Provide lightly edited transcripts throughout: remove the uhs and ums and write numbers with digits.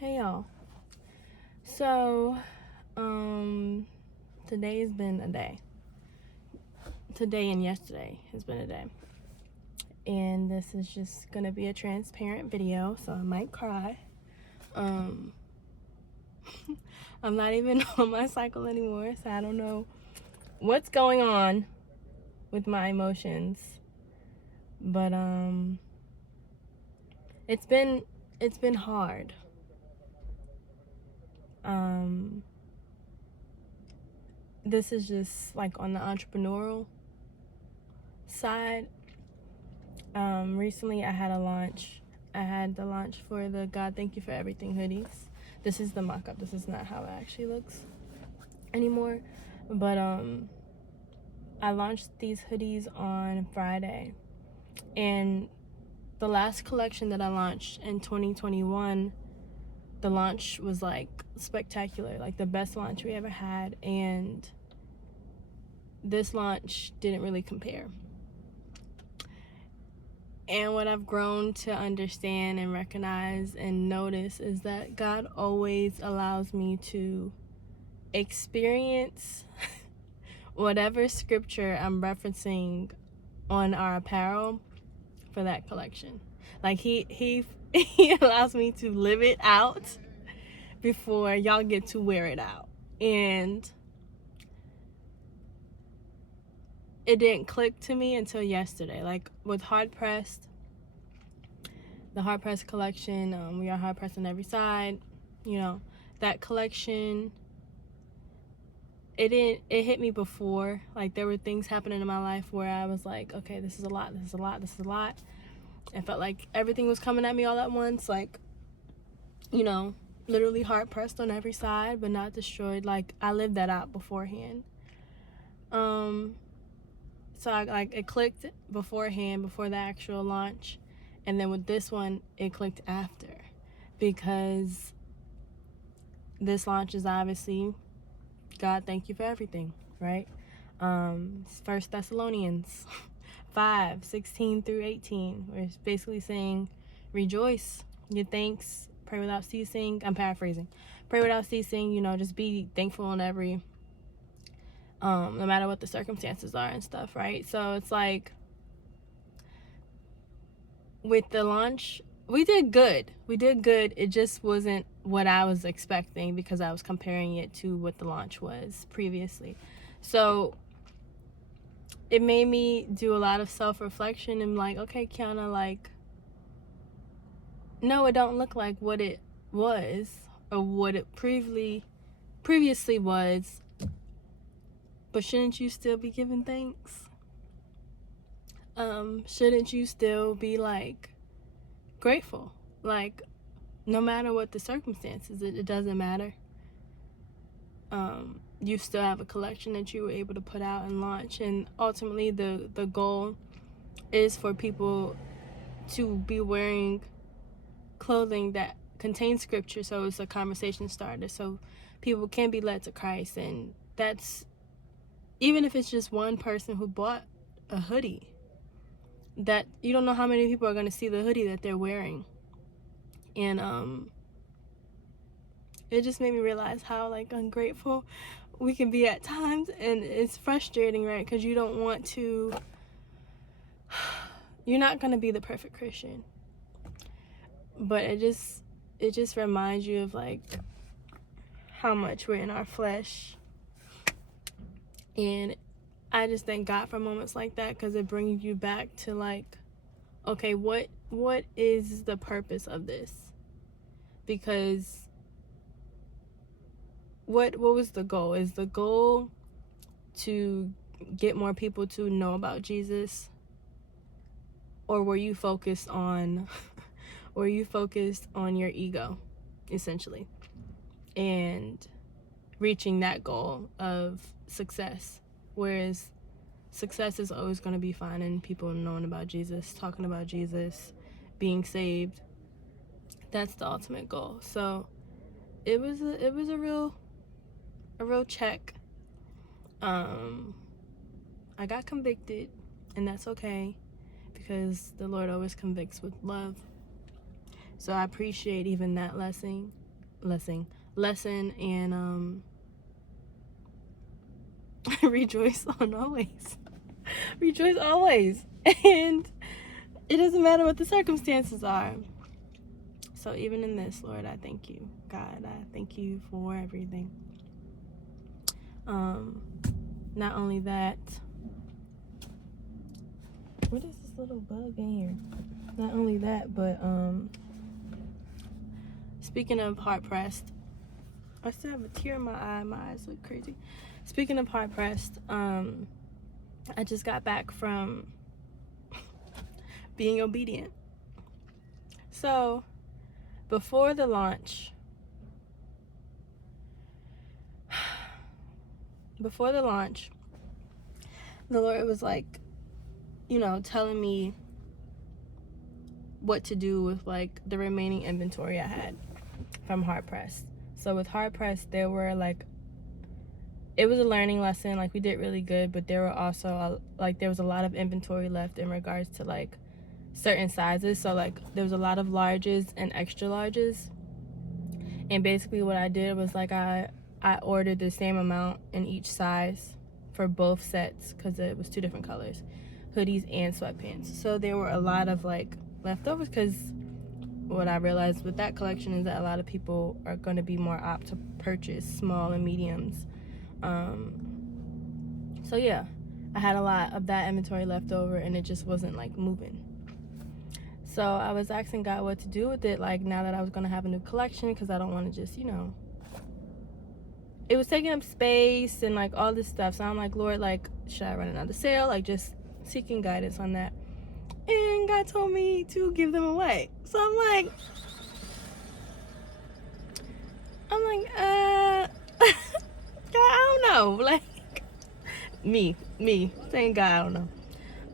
Hey y'all. So, today has been a day. Today and yesterday has been a day. And this is just gonna be a transparent video, so I might cry. I'm not even on my cycle anymore, so I don't know what's going on with my emotions. But it's been hard. This is just like on the entrepreneurial side. Recently I had a launch. I had the launch for the God Thank You for Everything hoodies. This is the mock-up. This is not how it actually looks anymore. But I launched these hoodies on Friday. And the last collection that I launched in 2021, the launch was like spectacular, like the best launch we ever had. And this launch didn't really compare. And what I've grown to understand and recognize and notice is that God always allows me to experience whatever scripture I'm referencing on our apparel for that collection. Like he allows me to live it out before y'all get to wear it out. And it didn't click to me until yesterday. Like with Hard Pressed, the Hard Pressed collection, we are hard pressed on every side. You know, that collection, it hit me before. Like there were things happening in my life where I was like, okay, this is a lot, this is a lot, this is a lot. I felt like everything was coming at me all at once. Like, you know, literally hard pressed on every side, but not destroyed. Like I lived that out beforehand. So it clicked beforehand, before the actual launch. And then with this one, it clicked after, because this launch is obviously God Thank You for Everything, right? 1 Thessalonians 5:16-18, where it's basically saying, rejoice, give thanks, pray without ceasing. I'm paraphrasing. Pray without ceasing, you know, just be thankful in every, no matter what the circumstances are and stuff, right? So it's like, with the launch, we did good. It just wasn't what I was expecting, because I was comparing it to what the launch was previously. So it made me do a lot of self-reflection and like, okay, Kiana, like, no, it don't look like what it was or what it previously was, but shouldn't you still be giving thanks? Shouldn't you still be like grateful? Like, no matter what the circumstances, it doesn't matter. You still have a collection that you were able to put out and launch, and ultimately the goal is for people to be wearing clothing that contains scripture, so it's a conversation starter, so people can be led to Christ. And that's, even if it's just one person who bought a hoodie, that you don't know how many people are going to see the hoodie that they're wearing. And it just made me realize how like ungrateful we can be at times, and it's frustrating, right? Because you don't want to, you're not going to be the perfect Christian, but it just reminds you of like how much we're in our flesh. And I just thank God for moments like that, because it brings you back to like, okay, what is the purpose of this? Because what was the goal? Is the goal to get more people to know about Jesus? Or were you focused on your ego, essentially, and reaching that goal of success? Whereas success is always going to be finding people knowing about Jesus, talking about Jesus, being saved. That's the ultimate goal. So it was a real check. I got convicted, and that's okay, because the Lord always convicts with love. So I appreciate even that lesson. lesson and rejoice on always. Rejoice always. And it doesn't matter what the circumstances are. So even in this, Lord, I thank you. God, I thank you for everything. Not only that, what is this little bug in here? Not only that, but speaking of hard pressed, I still have a tear in my eye. My eyes look crazy. Speaking of hard pressed, I just got back from being obedient. So before the launch, the Lord was like, you know, telling me what to do with like the remaining inventory I had from hard press. So with hard press, there were like, it was a learning lesson. Like we did really good, but there were also there was a lot of inventory left in regards to like certain sizes. So like there was a lot of larges and extra larges, and basically what I did was like I ordered the same amount in each size for both sets because it was 2 different colors, hoodies and sweatpants. So there were a lot of like leftovers, because what I realized with that collection is that a lot of people are going to be more apt to purchase small and mediums. So yeah, I had a lot of that inventory left over, and it just wasn't like moving. So I was asking God what to do with it, like now that I was going to have a new collection, because I don't want to just, you know, it was taking up space and like all this stuff. So I'm like, Lord, like, should I run another sale? Like just seeking guidance on that. And God told me to give them away. So I'm like, God, I don't know. Like, me saying God, I don't know.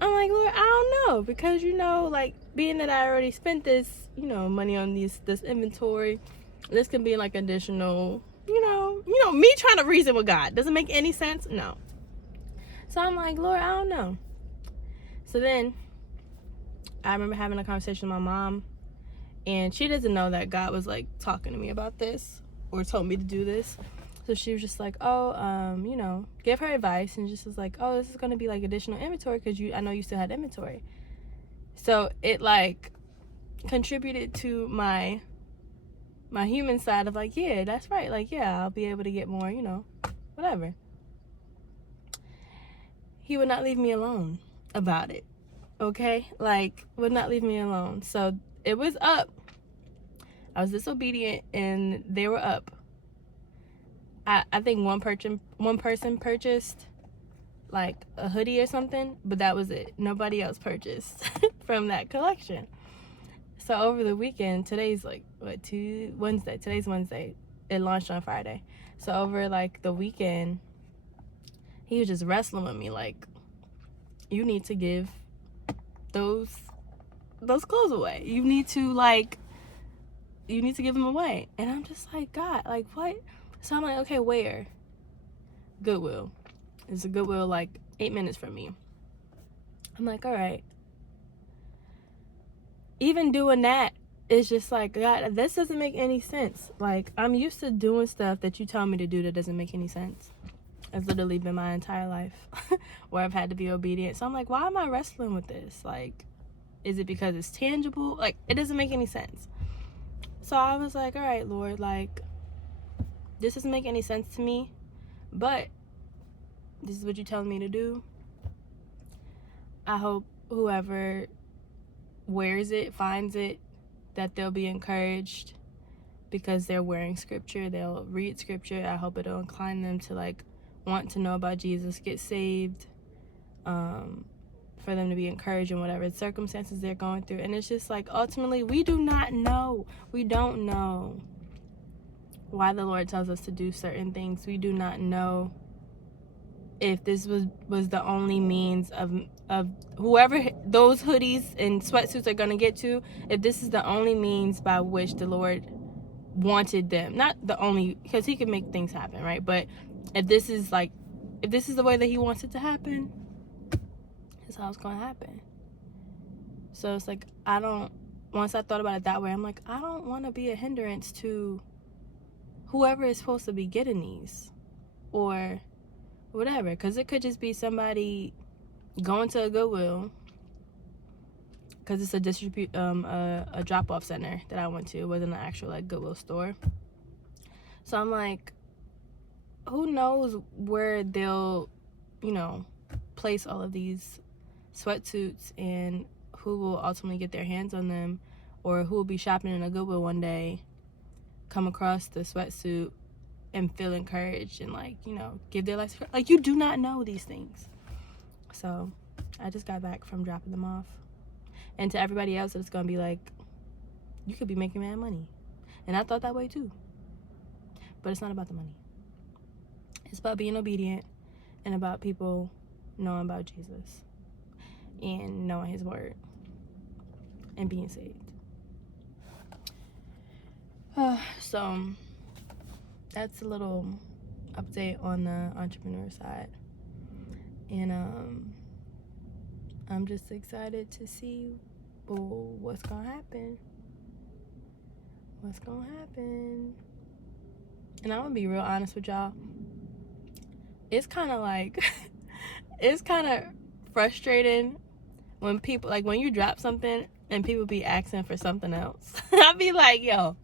I'm like, Lord, I don't know, because, you know, like, being that I already spent this, you know, money on this inventory, this can be like additional, you know, me trying to reason with God. Does it make any sense? No. So I'm like, Lord, I don't know. So then I remember having a conversation with my mom, and she doesn't know that God was like talking to me about this or told me to do this. So she was just like, oh, you know, give her advice, and just was like, oh, this is going to be like additional inventory because I know you still had inventory. So it like contributed to my human side of like, yeah, that's right. Like, yeah, I'll be able to get more, you know, whatever. He would not leave me alone about it. Okay? Like, would not leave me alone. So it was up. I was disobedient, and they were up. I think one person purchased like a hoodie or something, but that was it. Nobody else purchased from that collection. So over the weekend, today's like Wednesday. Today's Wednesday. It launched on Friday. So over like the weekend, he was just wrestling with me like, you need to give those clothes away. You need to give them away. And I'm just like, God, like what? So I'm like, okay, where? Goodwill. It's a Goodwill like 8 minutes from me. I'm like, all right. Even doing that, it's just like, God, this doesn't make any sense. Like, I'm used to doing stuff that you tell me to do that doesn't make any sense. It's literally been my entire life where I've had to be obedient. So I'm like, why am I wrestling with this? Like, is it because it's tangible? Like, it doesn't make any sense. So I was like, all right, Lord, like, this doesn't make any sense to me, but this is what you're telling me to do. I hope whoever wears it, finds it, that they'll be encouraged because they're wearing scripture. They'll read scripture. I hope it'll incline them to like want to know about Jesus, get saved, for them to be encouraged in whatever circumstances they're going through. And it's just like, ultimately, we don't know why the Lord tells us to do certain things. We do not know if this was the only means of whoever those hoodies and sweatsuits are going to get to, if this is the only means by which the Lord wanted them. Not the only, because he can make things happen, right? But if this is the way that he wants it to happen, that's how it's going to happen. So it's like, once I thought about it that way, I'm like, I don't want to be a hindrance to whoever is supposed to be getting these or whatever, because it could just be somebody going to a Goodwill, because it's a drop-off center that I went to. It wasn't an actual like Goodwill store. So I'm like, who knows where they'll, you know, place all of these sweatsuits, and who will ultimately get their hands on them, or who will be shopping in a Goodwill one day, come across the sweatsuit and feel encouraged and, like, you know, give their life. Like, you do not know these things. So I just got back from dropping them off. And to everybody else, it's gonna be like, you could be making mad money. And I thought that way too. But it's not about the money. It's about being obedient and about people knowing about Jesus and knowing his word and being saved. So that's a little update on the entrepreneur side. And I'm just excited to see what's gonna happen. And I'm gonna be real honest with y'all. It's kind of like, it's kind of frustrating when people, like, when you drop something and people be asking for something else. I be like, yo,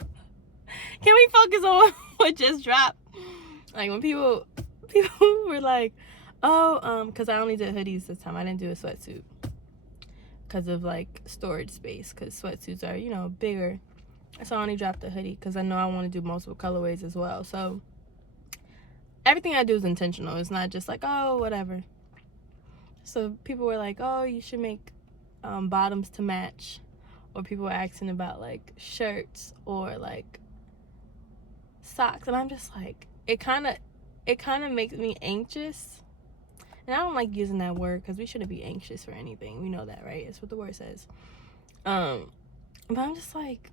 can we focus on what just dropped? Like, when people were like, oh, because I only did hoodies this time. I didn't do a sweatsuit because of, like, storage space, because sweatsuits are, you know, bigger. So I only dropped the hoodie because I know I want to do multiple colorways as well. So everything I do is intentional. It's not just like, oh, whatever. So people were like, oh, you should make bottoms to match. Or people were asking about, like, shirts or, like, socks. And I'm just like, it kind of makes me anxious. And I don't like using that word because we shouldn't be anxious for anything. We know that, right? It's what the word says. But I'm just like,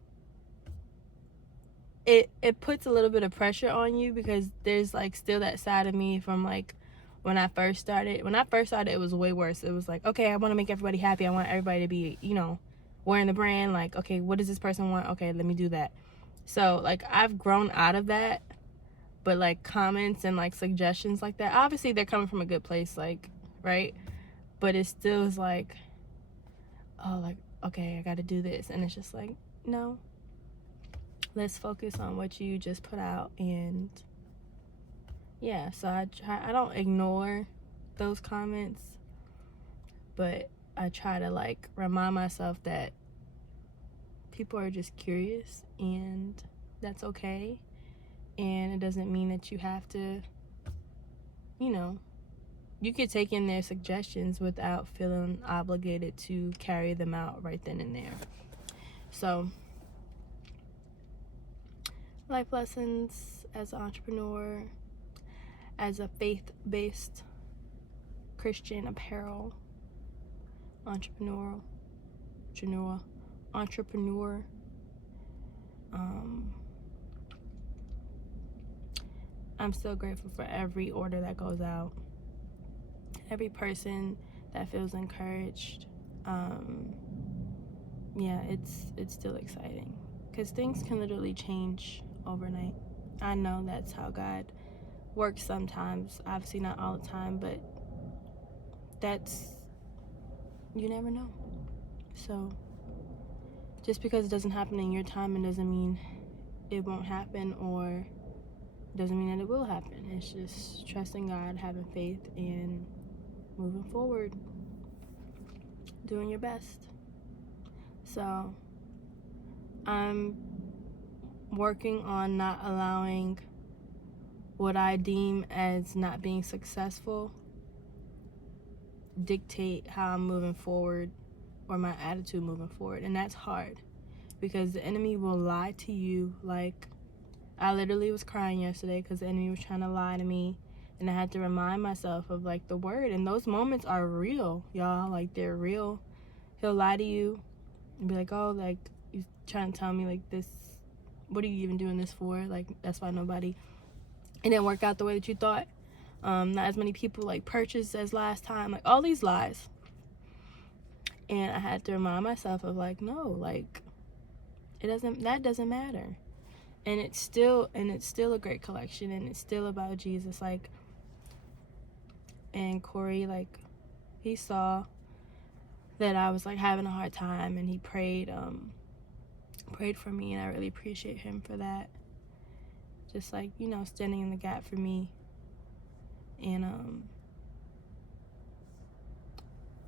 it puts a little bit of pressure on you, because there's, like, still that side of me from, like, when I first started, it was way worse. It was like, okay, I want to make everybody happy. I want everybody to be, you know, wearing the brand. Like, okay, what does this person want? Okay, let me do that. So, like, I've grown out of that. But, like, comments and, like, suggestions like that, obviously they're coming from a good place, like, right? But it still is like, oh, like, okay, I got to do this. And it's just like, no. Let's focus on what you just put out. And yeah, so I don't ignore those comments, but I try to, like, remind myself that people are just curious, and that's okay. And it doesn't mean that you have to, you know, you could take in their suggestions without feeling obligated to carry them out right then and there. So, life lessons as an entrepreneur, as a faith-based Christian apparel entrepreneur. I'm still grateful for every order that goes out, every person that feels encouraged. Yeah, it's still exciting, because things can literally change overnight. I know that's how God works sometimes, obviously not all the time, but you never know. So just because it doesn't happen in your time, it doesn't mean it won't happen, or doesn't mean that it will happen. It's just trusting God, having faith, and moving forward, doing your best. So I'm working on not allowing what I deem as not being successful dictate how I'm moving forward, or my attitude moving forward. And that's hard, because the enemy will lie to you. Like, I literally was crying yesterday because the enemy was trying to lie to me, and I had to remind myself of, like, the word. And those moments are real, y'all. Like, they're real. He'll lie to you and be like, oh, like, you're trying to tell me, like, this, what are you even doing this for? Like, that's why it didn't work out the way that you thought. Not as many people, like, purchased as last time. Like, all these lies. And I had to remind myself of, like, no, like, that doesn't matter. and it's still a great collection, and it's still about Jesus. Like, and Corey, like, he saw that I was like having a hard time, and he prayed for me, and I really appreciate him for that. Just like, you know, standing in the gap for me. And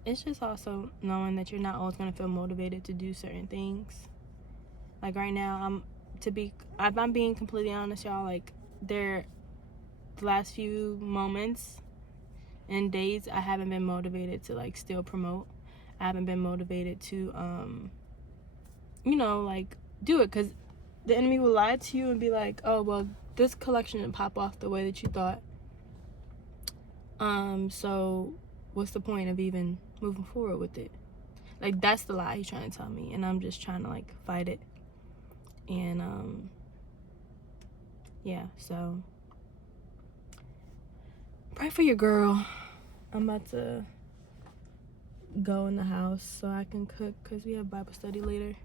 it's just also knowing that you're not always going to feel motivated to do certain things. Like right now, if I'm being completely honest, y'all, like the last few moments and days, I haven't been motivated to like still promote. I haven't been motivated to, you know, like do it, because the enemy will lie to you and be like, oh, well, this collection didn't pop off the way that you thought. So what's the point of even moving forward with it? Like, that's the lie he's trying to tell me, and I'm just trying to like fight it. And yeah, so pray for your girl. I'm about to go in the house so I can cook, because we have Bible study later.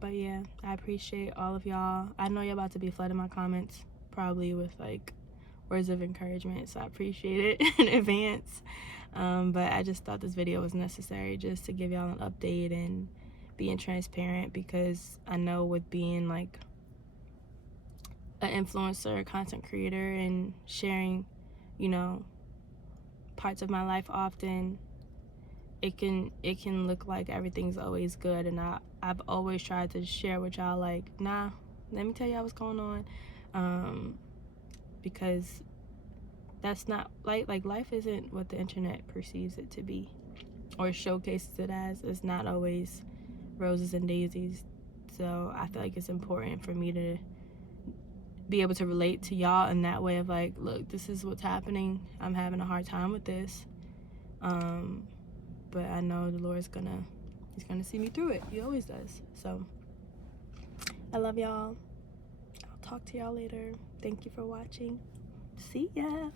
But yeah, I appreciate all of y'all. I know you're about to be flooding my comments probably with like words of encouragement, so I appreciate it in advance. But I just thought this video was necessary just to give y'all an update and being transparent, because I know with being like an influencer, a content creator, and sharing, you know, parts of my life often, it can look like everything's always good, and I've always tried to share with y'all like, nah, let me tell y'all what's going on, because that's not like life isn't what the internet perceives it to be or showcases it as. It's not always roses and daisies. So I feel like it's important for me to be able to relate to y'all in that way of like, look, this is what's happening. I'm having a hard time with this. But I know the Lord's he's gonna see me through it. He always does. So I love y'all. I'll talk to y'all later. Thank you for watching. See ya.